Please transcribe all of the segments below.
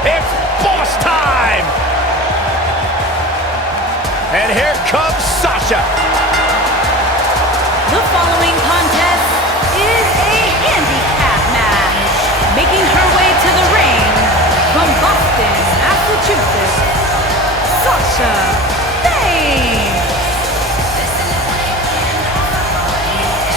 It's boss time! And here comes Sasha. The following contest is a handicap match. Making her way to the ring from Boston, Massachusetts, Sasha Banks.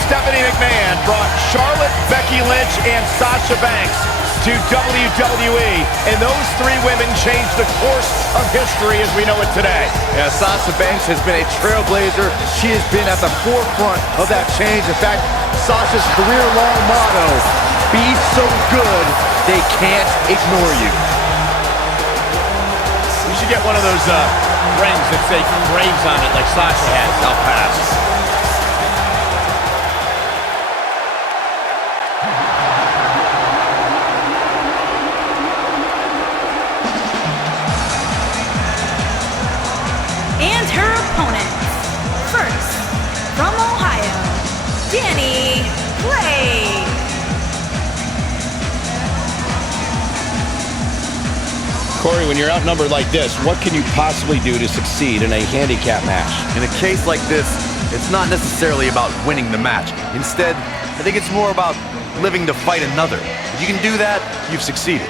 Stephanie McMahon brought Charlotte, Becky Lynch, and Sasha Banks to WWE, and those three women changed the course of history as we know it today. Yeah, Sasha Banks has been a trailblazer. She has been at the forefront of that change. In fact, Sasha's career-long motto, be so good, they can't ignore you. You should get one of those rings that say Braves on it like Sasha has. I'll pass. And her opponent, first, from Ohio, Danny Blake. Corey, when you're outnumbered like this, what can you possibly do to succeed in a handicap match? In a case like this, it's not necessarily about winning the match. Instead, I think it's more about living to fight another. If you can do that, you've succeeded.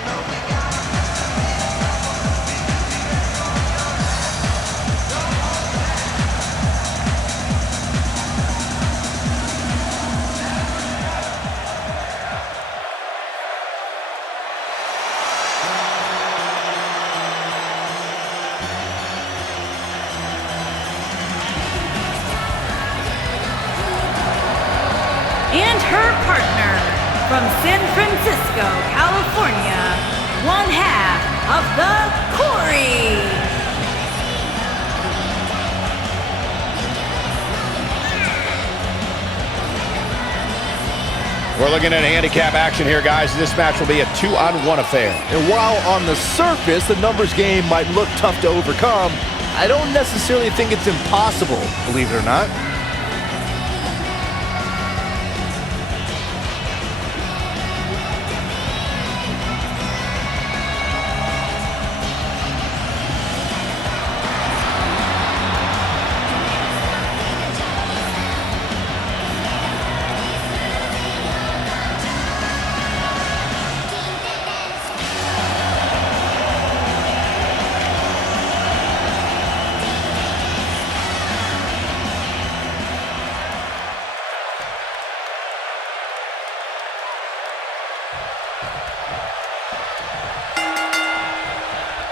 And her partner, from San Francisco, California, one half of the Corey. We're looking at a handicap action here, guys. This match will be a 2-on-1 affair. And while on the surface, the numbers game might look tough to overcome, I don't necessarily think it's impossible, believe it or not.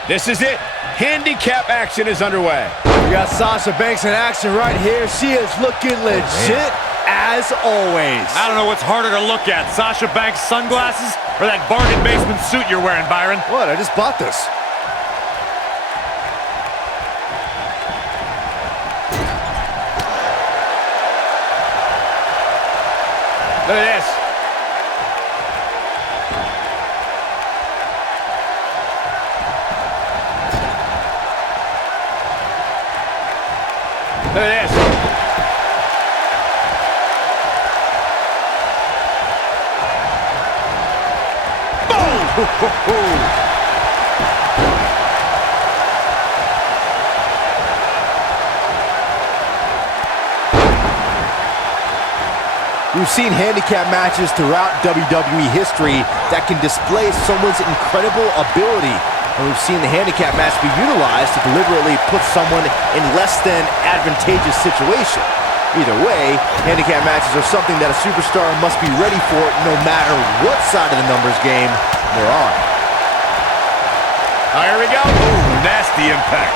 This is it. Handicap action is underway. We got Sasha Banks in action right here. She is looking legit as always. I don't know what's harder to look at, Sasha Banks' sunglasses or that bargain basement suit you're wearing, Byron. What? I just bought this. Look at this. Look at this. Boom! We've seen handicap matches throughout WWE history that can display someone's incredible ability. And we've seen the handicap match be utilized to deliberately put someone in less than advantageous situation. Either way, handicap matches are something that a superstar must be ready for no matter what side of the numbers game they're on. Here we go. Ooh, nasty impact.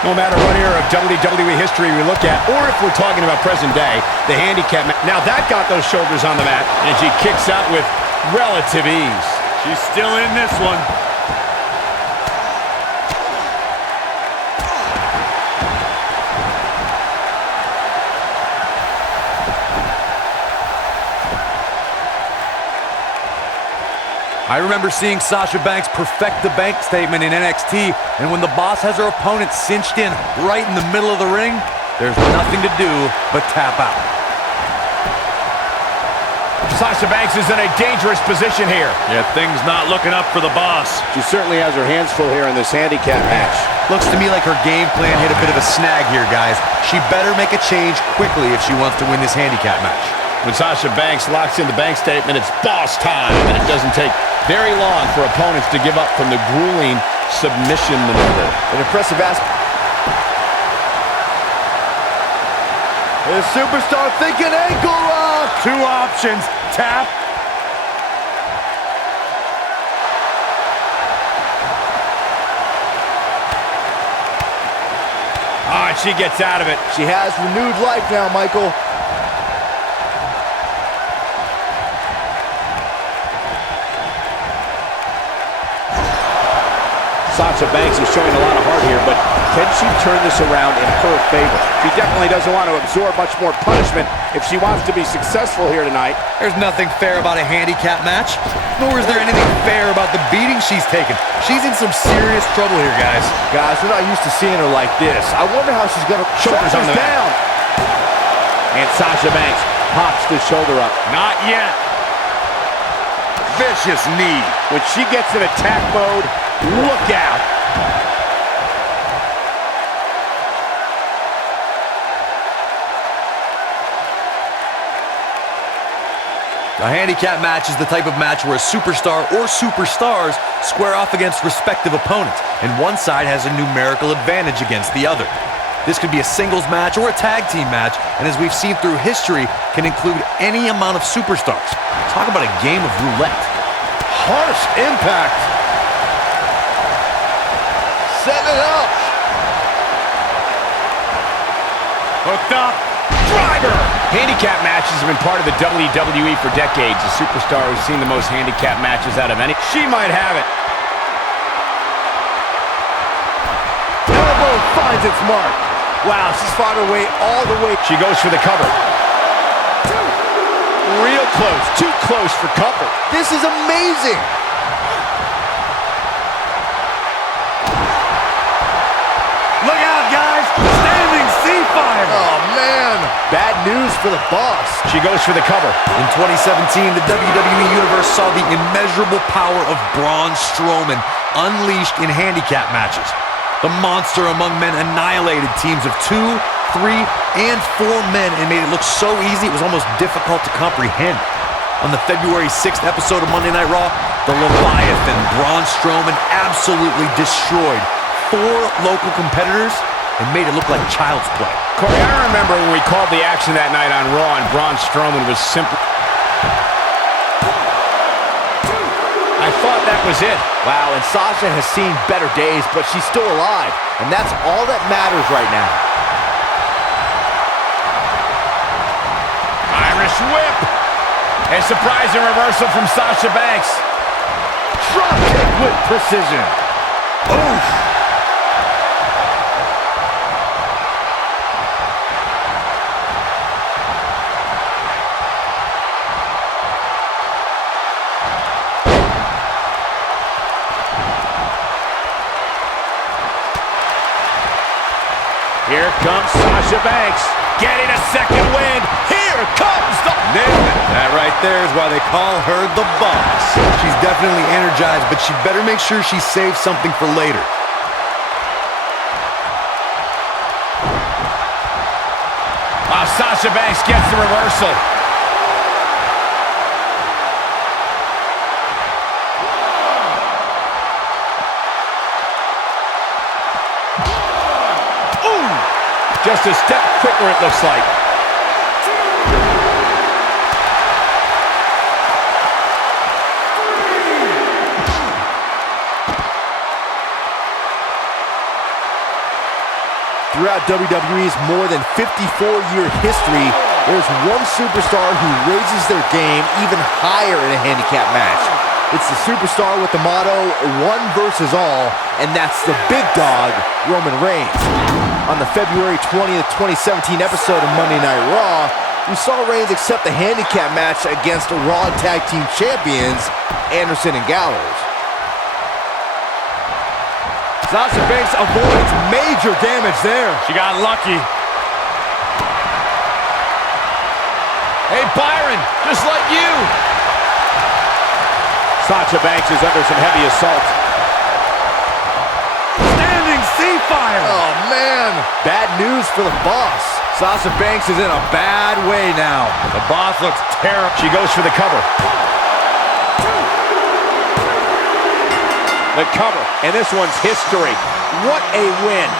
No matter what era of WWE history we look at, or if we're talking about present day, the handicap match. Now that got those shoulders on the mat, and she kicks out with relative ease. She's still in this one. I remember seeing Sasha Banks perfect the bank statement in NXT, and when the boss has her opponent cinched in right in the middle of the ring, there's nothing to do but tap out. Sasha Banks is in a dangerous position here. Yeah, things not looking up for the boss. She certainly has her hands full here in this handicap match. Looks to me like her game plan hit a bit of a snag here, guys. She better make a change quickly if she wants to win this handicap match. When Sasha Banks locks in the bank statement, it's boss time, and it doesn't take very long for opponents to give up from the grueling submission maneuver. An impressive aspect. The superstar thinking ankle lock. Two options. Tap. Ah, she gets out of it. She has renewed life now, Michael. Sasha Banks is showing a lot of heart here, but can she turn this around in her favor? She definitely doesn't want to absorb much more punishment if she wants to be successful here tonight. There's nothing fair about a handicap match, nor is there anything fair about the beating she's taken. She's in some serious trouble here, guys. Guys, we're not used to seeing her like this. I wonder how she's going to Shoulders on the down. And Sasha Banks pops the shoulder up. Not yet. Vicious knee. When she gets in attack mode, look out. A handicap match is the type of match where a superstar or superstars square off against respective opponents, and one side has a numerical advantage against the other. This could be a singles match or a tag team match, and as we've seen through history, can include any amount of superstars. Talk about a game of roulette. Harsh impact. Set it up. Hooked up. Driver! Handicap matches have been part of the WWE for decades. A superstar who's seen the most handicap matches out of any. She might have it. Elbow finds its mark. Wow, she's fought her way all the way. She goes for the cover. Real close. Too close for comfort. This is amazing. Look out, guys. Standing C-fire. Oh, man. Bad news for the boss. She goes for the cover. In 2017, the WWE Universe saw the immeasurable power of Braun Strowman unleashed in handicap matches. The monster among men annihilated teams of 2, 3, and 4 men and made it look so easy it was almost difficult to comprehend. On the February 6th episode of Monday Night Raw, the Leviathan Braun Strowman absolutely destroyed 4 local competitors and made it look like child's play. Corey, I remember when we called the action that night on Raw and Braun Strowman was simply... I thought that was it. Wow, and Sasha has seen better days, but she's still alive. And that's all that matters right now. Irish whip. A surprising reversal from Sasha Banks. Drop kick with precision. Oof. Here comes Sasha Banks, getting a second win. Here comes the... That right there is why they call her the boss. She's definitely energized, but she better make sure she saves something for later. Sasha Banks gets the reversal. Just a step quicker, it looks like. Throughout WWE's more than 54-year history, there's one superstar who raises their game even higher in a handicap match. It's the superstar with the motto, one versus all, and that's the big dog, Roman Reigns. On the February 20th, 2017 episode of Monday Night Raw, we saw Reigns accept the handicap match against Raw Tag Team Champions, Anderson and Gallows. Sasha Banks avoids major damage there. She got lucky. Hey, Byron, just like you. Sasha Banks is under some heavy assault. Standing sea fire. Oh, man. Bad news for the boss. Sasha Banks is in a bad way now. The boss looks terrible. She goes for the cover. The cover, and this one's history. What a win.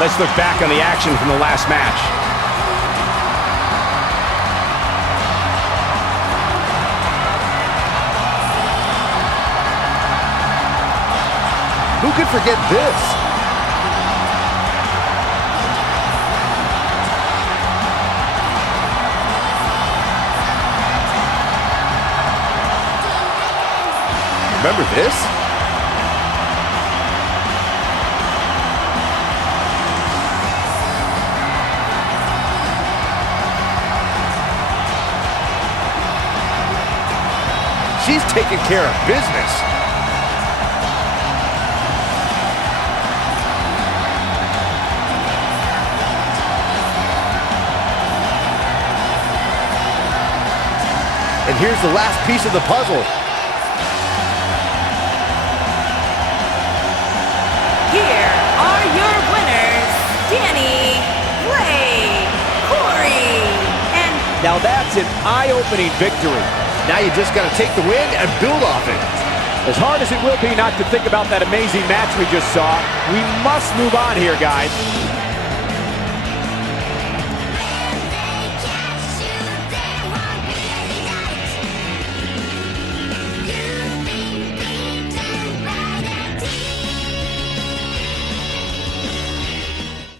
Let's look back on the action from the last match. Who could forget this? Remember this? She's taking care of business. And here's the last piece of the puzzle. Here are your winners, Danny, Ray, Corey, and... Now that's an eye-opening victory. Now you just got to take the win and build off it. As hard as it will be not to think about that amazing match we just saw, we must move on here, guys.